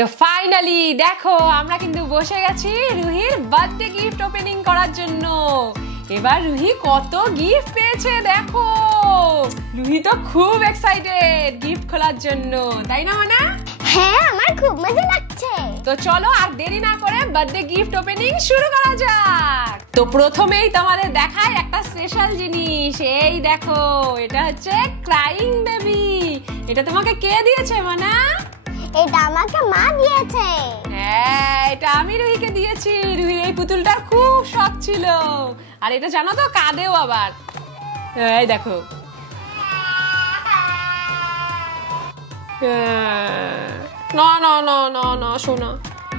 তো ফাইনালি দেখো আমরা কিন্তু বসে গেছি রুহির বার্থডে গিফট ওপেনিং করার জন্য। এবার রুহি কত গিফট পেয়েছে দেখো। রুহি তো খুব এক্সাইটেড গিফট খোলার জন্য, তাই না মানা? হ্যাঁ, আমার খুব মজা লাগছে। তো চলো আর দেরি না করে বার্থডে গিফট ওপেনিং শুরু করা যাক। তো প্রথমেই তোমাদের দেখাই একটা স্পেশাল জিনিস। এই দেখো, এটা হচ্ছে ক্রাইং বেবি। এটা তোমাকে কে দিয়েছে মানা? এটা আমাকে মা দিয়েছে। হ্যাঁ, এটা আমি রুহিকে দিয়েছি। রুহির এই পুতুলটার খুব শখ ছিল, আর এটা জানো তো কাঁদেও আবার। এই দেখো, না না না না না শোনা,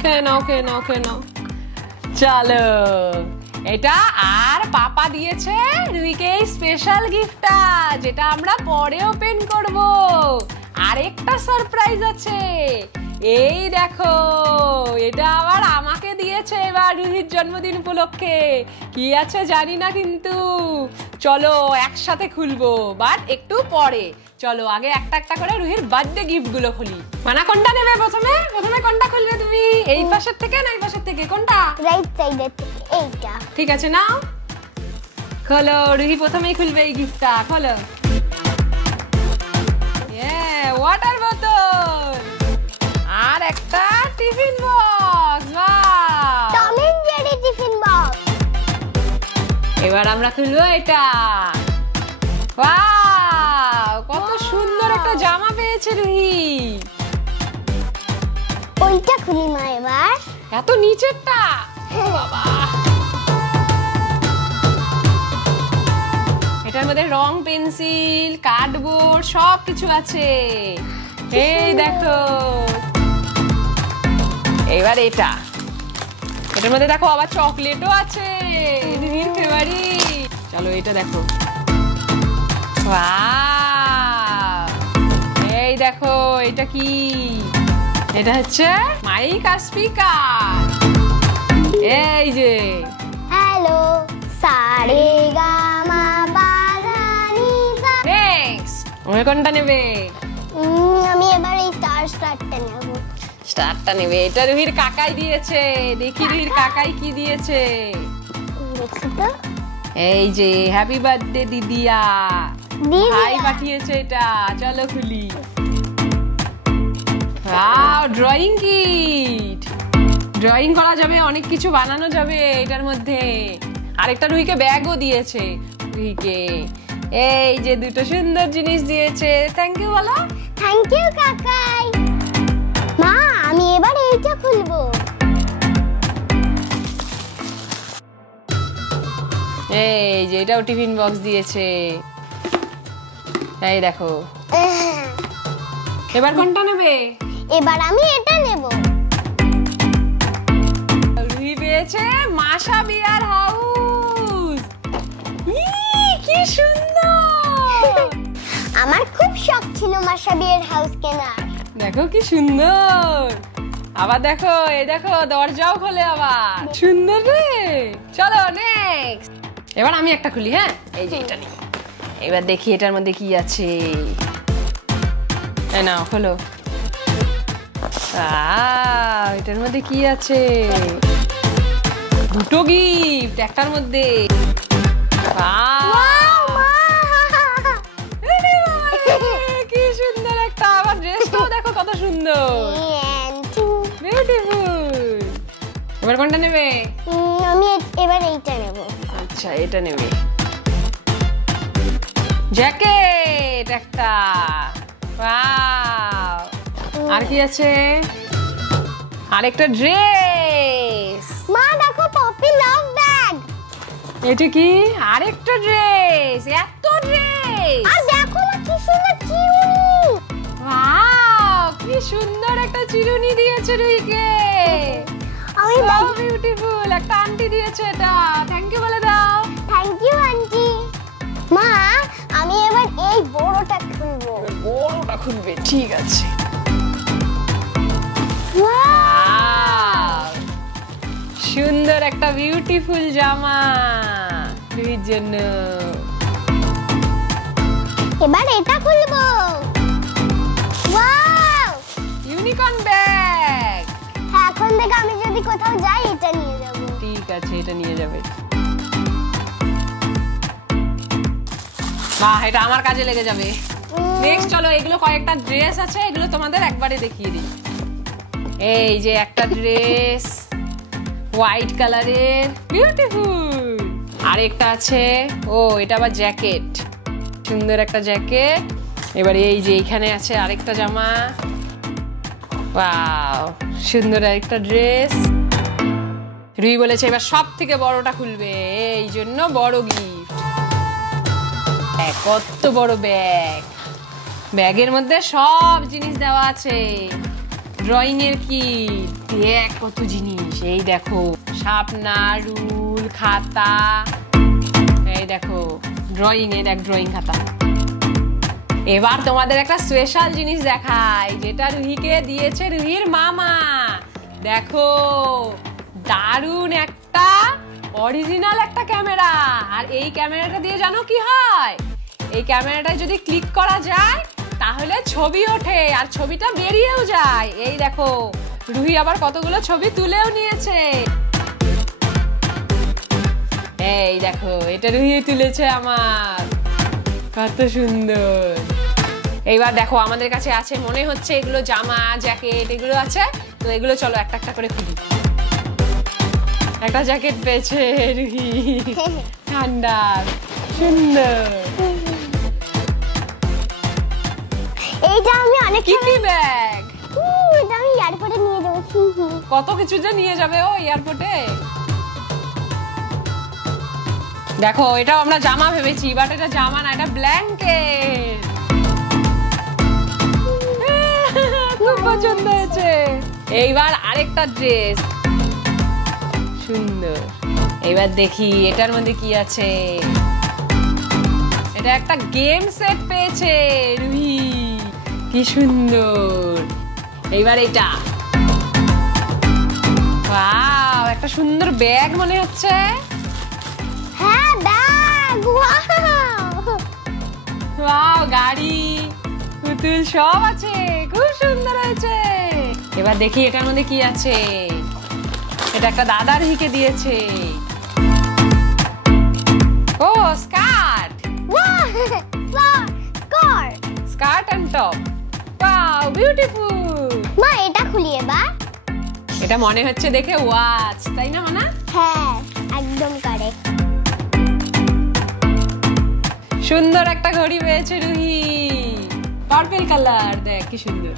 খেয়ে নাও খেয়ে নাও খেয়ে নাও। চলো, এটা আর পাপা দিয়েছে রুহিকে এই স্পেশাল গিফটটা, যেটা আমরা পরে ওপেন করব। আরেকটা সারপ্রাইজ আছে, এই দেখো, এটা আবার আমাকে দিয়েছে এবার রুহির জন্মদিন উপলক্ষে। কি আছে জানি না, কিন্তু চলো একসাথে খুলবো, বাট একটু পরে। চলো আগে একটা একটা করে রুহির বার্থডে গিফট গুলো খুলি। মানা কোনটা নেবে প্রথমে? প্রথমে কোনটা খুলবে তুমি? এই পাশের থেকে না এই পাশের থেকে? কোনটা? রাইট সাইডের থেকে এইটা। ঠিক আছে, নাও খোলো। রুহি প্রথমেই খুলবে এই গিফটটা। খোলো। ওয়াটার বোতল আর একটা টিফিন বক্স। বাহ, Tom and Jerry tiffin box. এবার আমরা খুলবো এটা। ওয়াও, কত সুন্দর একটা জামা পেয়েছে রুহি। ওইটা খুলি মা এবার। এত নিচেরটা, বাবা। এটার মধ্যে রং পেন্সিল, কার্ডবোর্ড সব কিছু আছে। এই দেখো, এবার এটার মধ্যে দেখো আবার চকলেটও আছে, রুহির ফেভারিট। চলো এটা দেখো। ওয়াও, এই দেখো, এটা কি? এটা হচ্ছে মাইক আর স্পিকার। এই যে হ্যালো সারে গা মা পা ধা নি সা। নেক্সট তুমি কোনটা নেবে? আমি এবার এই স্টারটা নেব। স্টারটা নেবে। এটা রুহির কাকাই দিয়েছে। দেখি রুহির কাকাই কি দিয়েছে। দেখি তো। এই যে হ্যাপি বার্থডে দিদিয়া, দিদিয়া। ভাই পাঠিয়েছে এটা। চলো খুলি। Wow, drawing kit. ড্রয়িং করা যাবে, অনেক কিছু বানানো যাবে এটার মধ্যে। আরেকটা রুহিকে ব্যাগও দিয়েছে রুহিকে। এই যে দুটো সুন্দর জিনিস দিয়েছে। থ্যাংক ইউ বলো। থ্যাংক ইউ কাকাই। মা, আমি এবার এইটা খুলবো। এই যে এটাও টিফিন বক্স দিয়েছে। এই দেখো, এবার কোনটা নেবে? এবার আমি এটা নেব। রুহি পেয়েছে মাশা বিয়ার হাউস। কি সুন্দর! আমার খুব শখ ছিল মাসাবিয়ের হাউস কেনার। দেখো কি সুন্দর। আবার দেখো, এই দেখো দরজাও খোলে আবার। সুন্দর রে। চলো নেক্সট। এবার আমি একটা খুলি। হ্যাঁ, এই যে এটা নিই। এবার দেখি এটার মধ্যে কি আছে। এই নাও খোলো। এটার মধ্যে কি আছে? দুটো গিফট একটার মধ্যে। কি সুন্দর একটা। আবার ড্রেসটাও দেখো কত সুন্দর। বিউটিফুল। এবার কোনটা নেবে? আমি এবার এইটা নেব। আচ্ছা, এটা নেবে। জ্যাকেট একটা। ওয়াও, আর কি আছে? আরেকটা ড্রেস। মা দেখো, পপি লাভ ব্যাগ। এটা কি? আরেকটা ড্রেস। এত ড্রেস। আর দেখো না কি সুন্দর চিরুনি। ওয়াও, কি সুন্দর একটা চিরুনি দিয়েছে রুহিকে। আমি বিউটিফুল। একটা আন্টি দিয়েছে এটা। থ্যাংক ইউ বলে দাও। Thank you aunty. মা, আমি এবার এই বড়টা খুলবো। বড়টা খুলবে? ঠিক আছে। ওয়াও, সুন্দর একটা বিউটিফুল জামা রুহির জন্য। এবার এটা খুলবো। Wow, unicorn bag. কোথাও যাই এটা নিয়ে যাব। ঠিক আছে, এটা নিয়ে যাবে। বাহ, এটা আমার কাজে লেগে যাবে। নেক্সট চলো, এগুলো কয়েকটা ড্রেস আছে, এগুলো তোমাদের একবারে দেখিয়ে দিই। এই যে একটা ড্রেস হোয়াইট কালারের, বিউটিফুল। আরেকটা আছে, ও এটা আবার জ্যাকেট, সুন্দর একটা জ্যাকেট। এবারে এই যে এইখানে আছে আরেকটা জামা, ওয়াও সুন্দর আরেকটা ড্রেস। রুহি বলেছে এবার সব থেকে বড়টা খুলবে, এই জন্য বড় গিফট। কত বড় ব্যাগ, ব্যাগের মধ্যে সব জিনিস দেওয়া আছে। ড্রয়িং এর কিট, দেখ কত জিনিস। এই দেখো শার্পনার, রুল, খাতা। এই দেখো ড্রয়িং এর এক ড্রয়িং খাতা। এবার তোমাদের একটা স্পেশাল জিনিস দেখাই, যেটা রুহিকে দিয়েছে রুহির মামা। দেখো দারুণ একটা অরিজিনাল একটা ক্যামেরা। আর এই ক্যামেরাটা দিয়ে জানো কি হয়? এই ক্যামেরাটায় যদি ক্লিক করা যায় তাহলে ছবি ওঠে, আর ছবিটা বেরিয়েও যায়। এই দেখো রুহি আবার কতগুলো ছবি তুলেও নিয়েছে। এই দেখো এটা রুহি তুলেছে আমার, কত সুন্দর। এইবার দেখো আমাদের কাছে আছে, মনে হচ্ছে এগুলো জামা, জ্যাকেট এগুলো আছে, তো এগুলো চলো একটা একটা করে খুলি। একটা জ্যাকেট পেয়েছে রুহি, ঠান্ডার, সুন্দর। এইটা আমি অনেক কিটি ব্যাগ, এটা আমি এয়ারপোর্টে নিয়ে যাব। কত কিছু যে নিয়ে যাবে ও এয়ারপোর্টে। দেখো এটাও আমরা জামা ভেবেছি, বাট এটা জামা না, এটা ব্ল্যাঙ্কেট। খুব পছন্দ হয়েছে। এইবার আরেকটা ড্রেস, সুন্দর। এইবার দেখি এটার মধ্যে কি আছে। এটা একটা গেম সেট পেয়েছে রুহি, কি সুন্দর। এইবার এটা, ওয়াও একটা সুন্দর ব্যাগ মনে হচ্ছে। হ্যাঁ ব্যাগ, ওয়াও গাড়ি, পুতুল সব আছে, খুব সুন্দর হয়েছে। এবার দেখি এটার মধ্যে কি আছে। এটা একটা দাদা রুহিকে দিয়েছে। ও skirt, skirt and top, wow beautiful. মা এটা খুলি এবার। এটা মনে হচ্ছে দেখে ওয়াচ, তাই না মানা? হ্যাঁ একদম কারেক্ট। সুন্দর একটা ঘড়ি পেয়েছে রুহি, পার্পল কালার, দেখ কি সুন্দর।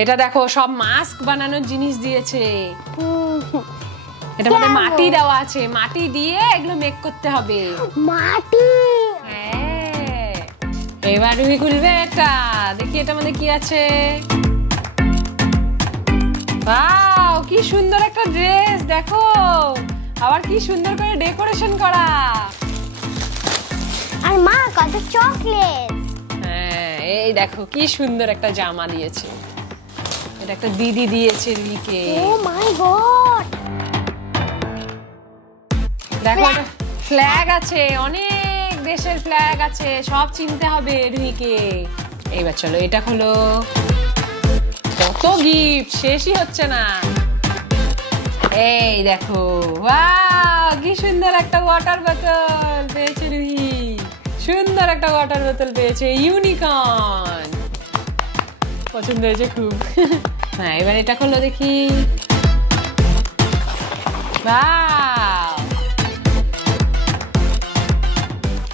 এটা দেখো সব মাস্ক বানানোর জিনিস দিয়েছে। এটা মধ্যে মাটি দেওয়া আছে, মাটি দিয়ে এগুলো মেক করতে হবে। মাটি, হ্যাঁ। এবার রুহি খুলবে এটা, দেখি এটা মধ্যে কি আছে। ওয়াও কি সুন্দর একটা ড্রেস, দেখো আবার কি সুন্দর করে ডেকোরেশন করা। আর মা কত চকলেট। হ্যাঁ এই দেখো কি সুন্দর একটা জামা দিয়েছে। এটা একটা দিদি দিয়েছে রুহিকে। ও মাই গড, দেখো ফ্ল্যাগ আছে, অনেক দেশের ফ্ল্যাগ আছে, সব চিনতে হবে রুহিকে। এইবার চলো এটা হলো, কত গিফট শেষই হচ্ছে না। এই দেখো ওয়াও কি সুন্দর একটা ওয়াটার বোতল পেয়েছে রুহি, সুন্দর একটা ওয়াটার বোতল পেয়েছে, ইউনিকর্ন, পছন্দ হয়েছে খুব। হ্যাঁ এবার এটা হলো দেখি, ওয়াও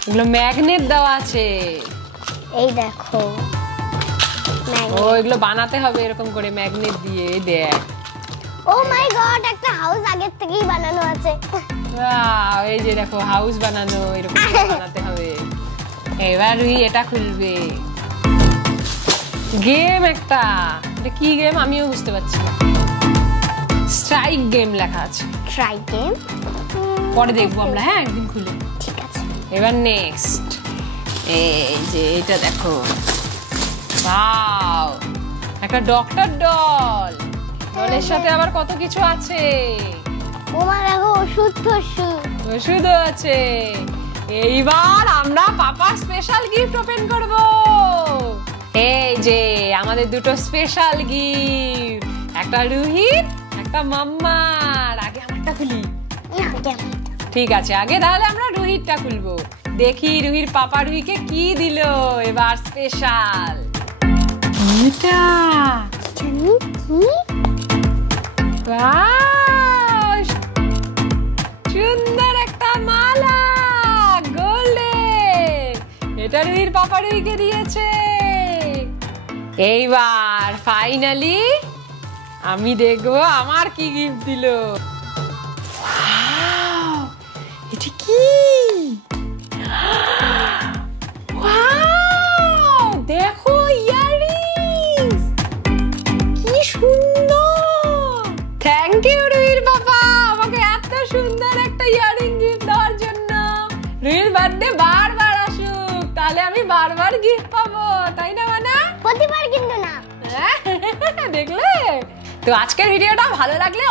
এগুলো ম্যাগনেট দেওয়া আছে। এই দেখো ও এগুলো বানাতে হবে এরকম করে ম্যাগনেট দিয়ে, দেখ। ও মাই গড, একটা হাউস আগের থেকেই বানানো আছে। ওয়াও এই যে দেখো হাউস বানানো, এরকম বানাতে হবে। এবার রুহি এটা খুলবে, গেম একটা, এটা কি গেম আমিও বুঝতে পারছি না। স্ট্রাইক গেম লেখা আছে। ট্রাই গেম, পরে দেখবো আমরা, হ্যাঁ একদিন খুলে। ঠিক আছে। এবার নেক্সট, এই যে এটা দেখো, ওয়াও একটা ডক্টর ডল, ডলের সাথে আবার কত কিছু আছে। ও মা দেখো ওষুধ, ওষুধও আছে। এইবার আমরা পাপা স্পেশাল গিফট ওপেন করব। এই যে আমাদের দুটো স্পেশাল গিফট, একটা রুহির একটা মাম্মার। আগে আমারটা খুলি। ঠিক আছে, আগে তাহলে আমরা রুহিরটা খুলবো। দেখি রুহির পাপা রুহিকে কি দিল এবার স্পেশাল। এটা সুন্দর একটা মালা গোল্ডেন, এটা রুহির পাপা রুহিকে দিয়েছে। এইবার ফাইনালি আমি দেখবো আমার কি গিফট দিল। এটা কি? দেখো ইয়াররিংস, কি সুন্দর। থ্যাংক ইউ রুহির বাবা আমাকে এত সুন্দর একটা ইয়াররিং গিফট দেওয়ার জন্য। রুহির বার্থডে বারবার আসুক, তাহলে আমি বারবার গিফট পাবো, তাই না মানা? প্রতিবার কিন্তু না। দেখলে তো? আজকের ভিডিওটা ভালো লাগলে